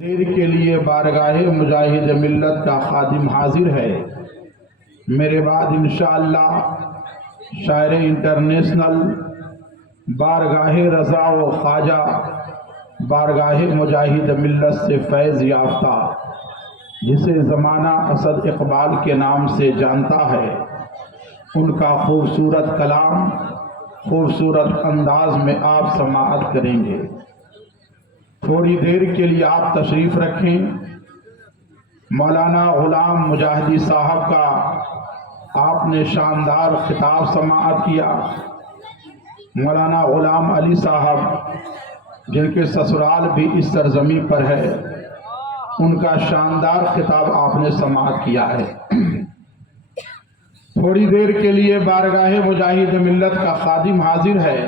دیر کے لیے بارگاہ مجاہد ملت کا خادم حاضر ہے۔ میرے بعد انشاءاللہ شاعر انٹرنیشنل بارگاہ رضا و خواجہ بارگاہ مجاہد ملت سے فیض یافتہ، جسے زمانہ اسد اقبال کے نام سے جانتا ہے، ان کا خوبصورت کلام خوبصورت انداز میں آپ سماعت کریں گے۔ تھوڑی دیر کے لیے آپ تشریف رکھیں۔ مولانا غلام مجاہدی صاحب کا آپ نے شاندار خطاب سماعت کیا۔ مولانا غلام علی صاحب، جن کے سسرال بھی اس سرزمین پر ہے، ان کا شاندار خطاب آپ نے سماعت کیا ہے۔ تھوڑی دیر کے لیے بارگاہ مجاہد ملت کا خادم حاضر ہے۔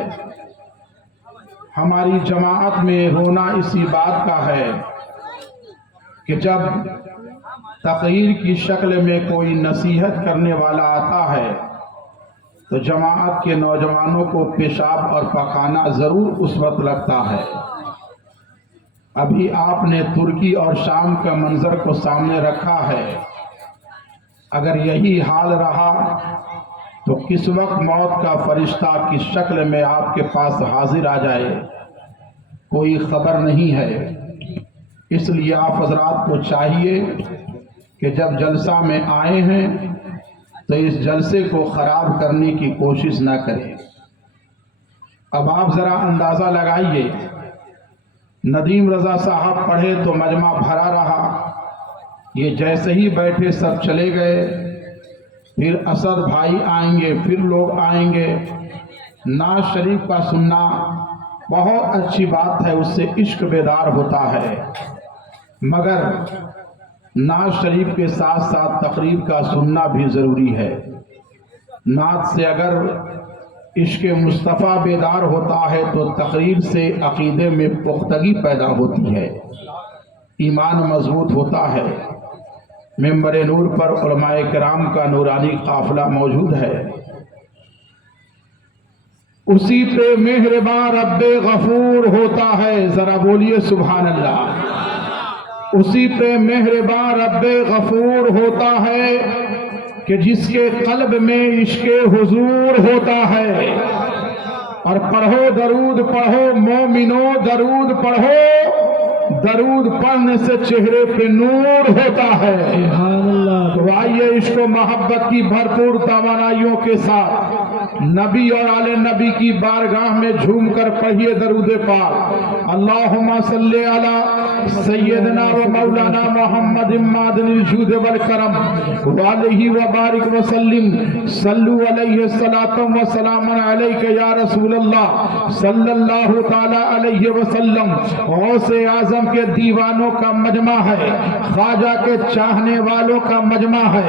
ہماری جماعت میں رونا اسی بات کا ہے کہ جب تقریر کی شکل میں کوئی نصیحت کرنے والا آتا ہے تو جماعت کے نوجوانوں کو پیشاب اور پخانہ ضرور اس وقت لگتا ہے۔ ابھی آپ نے ترکی اور شام کا منظر کو سامنے رکھا ہے۔ اگر یہی حال رہا تو کس وقت موت کا فرشتہ کس شکل میں آپ کے پاس حاضر آ جائے، کوئی خبر نہیں ہے۔ اس لیے آپ حضرات کو چاہیے کہ جب جلسہ میں آئے ہیں تو اس جلسے کو خراب کرنے کی کوشش نہ کریں۔ اب آپ ذرا اندازہ لگائیے، ندیم رضا صاحب پڑھے تو مجمع بھرا رہا، یہ جیسے ہی بیٹھے سب چلے گئے۔ پھر اسد بھائی آئیں گے، پھر لوگ آئیں گے۔ نعت شریف کا سننا بہت اچھی بات ہے، اس سے عشق بیدار ہوتا ہے، مگر نعت شریف کے ساتھ ساتھ تقریر کا سننا بھی ضروری ہے۔ نعت سے اگر عشق مصطفیٰ بیدار ہوتا ہے تو تقریر سے عقیدے میں پختگی پیدا ہوتی ہے، ایمان مضبوط ہوتا ہے۔ ممبر نور پر علماء کرام کا نورانی قافلہ موجود ہے۔ اسی پہ مہرباں رب غفور ہوتا ہے، ذرا بولیے سبحان اللہ۔ اسی پہ مہرباں رب غفور ہوتا ہے کہ جس کے قلب میں عشق حضور ہوتا ہے۔ اور پڑھو درود پڑھو مومنو، درود پڑھو، درود پڑھنے سے چہرے پہ نور ہوتا ہے۔ تو آئیے عشق و محبت کی بھرپور توانائیوں کے ساتھ نبی اور آل نبی کی بارگاہ میں جھوم کر پڑھیے درود پاک۔ اللہم صلی علی سیدنا و مولانا محمد معدن الجود والکرم وآلہ وبارک وسلم، صلو علیہ الصلاۃ والسلام علیک یا رسول اللہ صلی اللہ تعالی علیہ وسلم۔ غوث اعظم کے دیوانوں کا مجمع ہے، خواجہ کے چاہنے والوں کا مجمع ہے،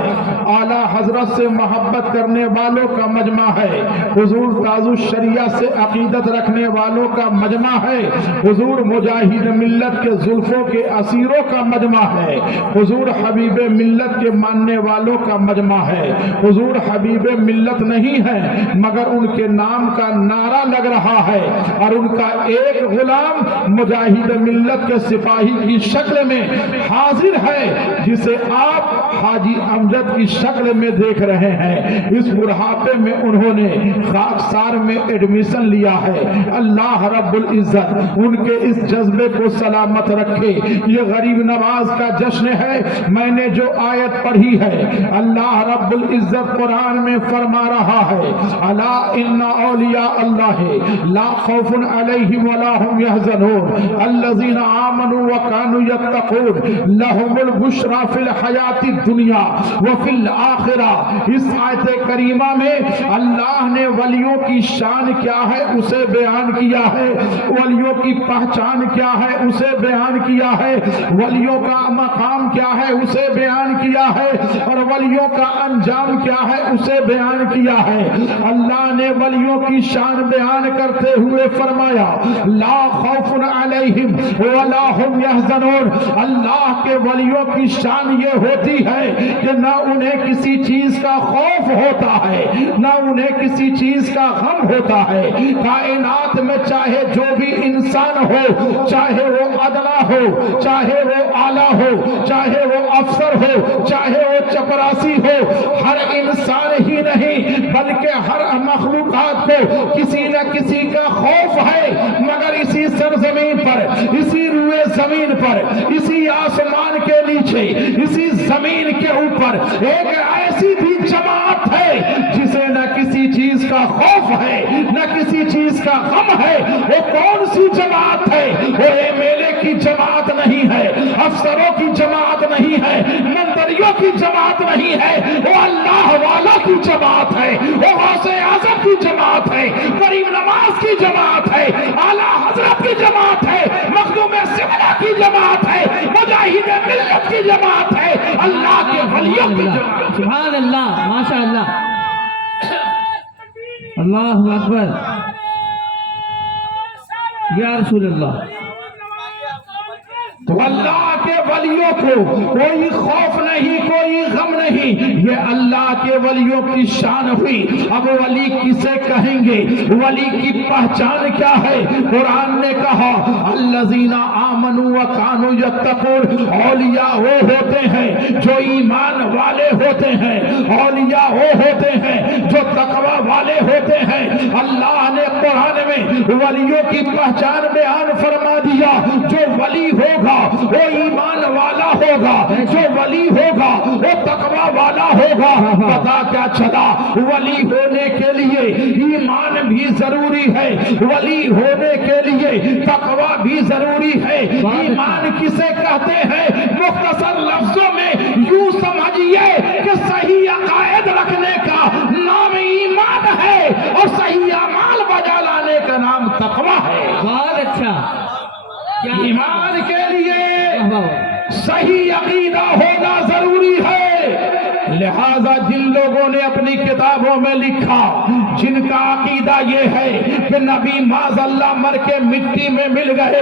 اعلیٰ حضرت سے محبت کرنے والوں کا مجمع ہے، حضور تاج الشریعہ سے عقیدت رکھنے والوں کا مجمع ہے، حضور مجاہد ملت کے زلفوں کے اسیروں کا مجمع ہے، حضور حبیب ملت کے ماننے والوں کا مجمع ہے۔ حضور حبیب ملت نہیں ہے مگر ان کے نام کا نعرہ لگ رہا ہے، اور ان کا ایک غلام مجاہد ملت کے سپاہی کی شکل میں حاضر ہے، جسے آپ حاجی امجد کی شکل میں دیکھ رہے ہیں۔ اس بڑھاپے میں انہوں نے خاکسار میں ایڈمیشن لیا ہے۔ اللہ رب العزت ان کے اس جذبے کو سلامت رکھے۔ یہ غریب نواز کا جشن ہے۔ میں نے جو آیت پڑھی ہے، اللہ رب العزت قرآن میں فرما رہا ہے، الا ان اولیاء اللہ لا خوف علیہم ولا هم يحزنون الذین آمنوا وكانوا يتقون لهم البشرى فی الحیات الدنیا وفی الآخرہ۔ اس آیت کریمہ میں اللہ نے ولیوں کی شان کیا ہے اسے بیان کیا ہے، ولیوں کی پہچان کیا ہے اسے بیان کیا ہے، ولیوں کا مقام کیا ہے اسے بیان کیا ہے، اور ولیوں کا انجام کیا ہے اسے بیان کیا ہے۔ اللہ نے ولیوں کی شان بیان کرتے ہوئے فرمایا، لا خوف علیہم ولا هم يحزنون۔ اللہ کے ولیوں کی شان یہ ہوتی ہے کہ نہ انہیں کسی چیز کا خوف ہوتا ہے، نہ انہیں کسی چیز کا غم ہوتا ہے. کائنات میں چاہے جو بھی انسان ہو, چاہے وہ ادنا ہو, چاہے وہ اعلیٰ ہو, چاہے وہ افسر ہو, چاہے وہ چپراسی ہو, ہر انسان ہی نہیں بلکہ ہر مخلوقات کو کسی نہ کسی کا خوف ہے. مگر اسی سرزمین پر, اسی روئے زمین پر, اسی آسمان کے نیچے, اسی زمین کے اوپر ایک ایسی بھی جماعت ہے جسے نہ کسی چیز کا خوف ہے, نہ کسی چیز کا غم ہے. وہ کون سی جماعت ہے؟ وہ ایم ایل اے کی جماعت نہیں ہے, افسروں کی جماعت نہیں ہے, منتریوں کی جماعت نہیں ہے. وہ اللہ والا کی جماعت ہے, وہ غوث اعظم کی جماعت ہے, کریم نواز کی جماعت ہے, اعلیٰ حضرت کی جماعت ہے, مخدوم سملہ کی جماعت ہے, مجاہد ملت کی جماعت ہے, اللہ کے ولیوں کی جماعت. سبحان اللہ, ماشاء اللہ, اللہ اکبر, یا رسول اللہ. تو اللہ کے ولیوں کو کوئی خوف نہیں, کوئی غم نہیں. یہ اللہ کے ولیوں کی شان ہوئی. اب ولی کسے کہیں گے؟ ولی کی پہچان کیا ہے؟ قرآن نے کہا الذین آمنوا وکانوا یتقون, اولیاء وہ ہوتے ہیں جو ایمان والے ہوتے ہیں, اولیاء وہ ہوتے ہیں جو تقوی والے ہوتے ہیں. اللہ نے قرآن میں ولیوں کی پہچان بیان فرما دیا. جو ولی ہوگا وہ ایمان والا ہوگا, جو ولی ہوگا وہ تقوی والا ہوگا. پتا کیا چلا؟ ولی ہونے کے لیے ایمان بھی ضروری ہے, ولی ہونے کے لیے تقوی بھی ضروری ہے. ایمان کسے کہتے ہیں؟ مختصر لفظوں میں یوں سمجھیے کہ صحیح عقائد رکھنے کا نام ایمان ہے اور صحیح اعمال بجا لانے کا نام تقوی ہے. بہت اچھا. ایمان کے لیے صحیح عقیدہ ہونا ضروری ہے. لہذا جن لوگوں نے اپنی کتابوں میں لکھا, جن کا عقیدہ یہ ہے کہ نبی معاذ اللہ مر کے مٹی میں مل گئے,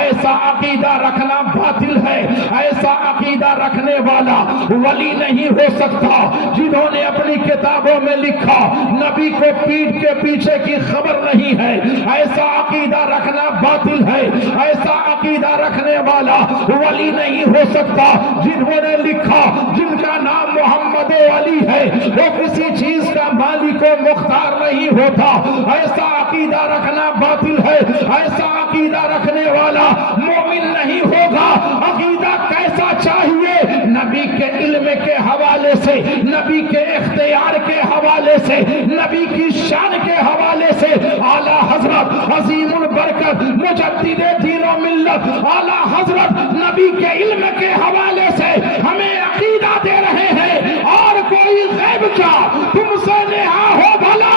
ایسا عقیدہ رکھنا باطل ہے. ایسا عقیدہ رکھنے والا ولی نہیں ہو سکتا. جنہوں نے اپنی کتابوں میں لکھا نبی کو پیٹھ کے پیچھے کی خبر نہیں ہے, ایسا عقیدہ رکھنا باطل ہے. ایسا عقیدہ رکھنے والا ولی نہیں ہو سکتا. جنہوں نے لکھا جن کا نام محمد علی ہے وہ کسی چیز کا مالک و مختار نہیں ہوتا, ایسا عقیدہ رکھنا باطل ہے. ایسا عقیدہ رکھنے والا مومن نہیں ہوگا. عقیدہ کیسا چاہیے؟ نبی کے علم کے حوالے سے, نبی کے اختیار کے حوالے سے, نبی کی شان کے حوالے سے. اعلیٰ حضرت عظیم البرکت مجدد دین و ملت اعلیٰ حضرت نبی کے علم کے حوالے سے ہمیں عقیدہ دے رہے ہیں. اور کوئی غیب کا تم سے نہا ہو بھلا,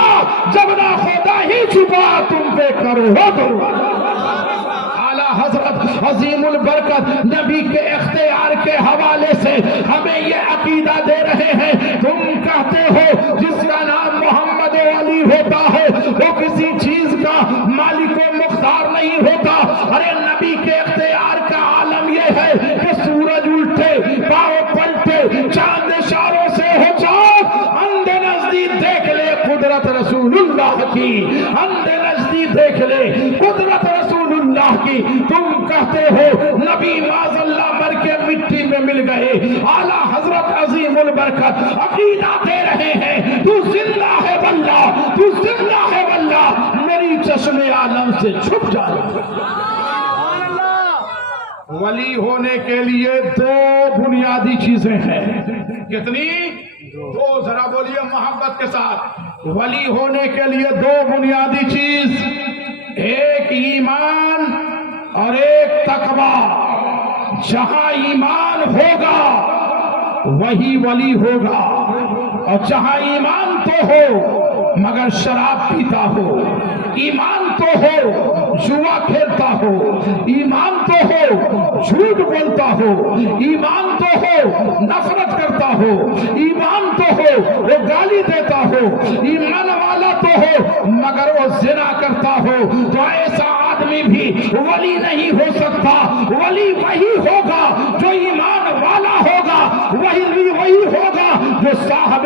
جب نہ خدا ہی چھپا تم پہ کرو ہو تو. اعلیٰ حضرت عظیم البرکت نبی کے اختیار کے حوالے سے ہمیں یہ عقیدہ دے رہے ہیں. تم کہتے ہو جس کا نام محمد علی ہوتا ہے وہ کسی چیز کا مالک و مختار نہیں ہوتا. ارے نبی کے اختیار کا عالم یہ ہے کہ سورج الٹے, پاؤں پلٹے, چاند اشاروں سے ہو چاک, اندھے نزدیک دیکھ لے قدرت رسول اللہ کی, اندھے نزدیک دیکھ لے قدرت رسول اللہ کی. تم کہتے ہو نبی معاذ اللہ مر کے مٹی میں مل گئے. اعلیٰ حضرت عظیم البرکت عقیدہ دے رہے ہیں تو زندہ ہے واللہ, تو زندہ ہے واللہ, میری چشم عالم سے چھپ جائے. ولی ہونے کے لیے دو بنیادی چیزیں ہیں. کتنی؟ دو. ذرا بولیے محبت کے ساتھ. ولی ہونے کے لیے دو بنیادی چیز, ایک ایمان اور ایک تقوی. جہاں ایمان ہوگا وہی ولی ہوگا, اور جہاں ایمان تو ہو مگر شراب پیتا ہو, ایمان تو ہو جوا کھیلتا ہو, ایمان تو ہو جھوٹ بولتا ہو, ایمان تو ہو نفرت کرتا ہو, ایمان تو ہو وہ گالی دیتا ہو, ایمان والا تو ہو مگر وہ زنا کرتا ہو, تو ایسا آدمی بھی ولی نہیں ہو سکتا. ولی وہی ہوگا جو ایمان والا ہوگا, وہی ہوگا جو صاحب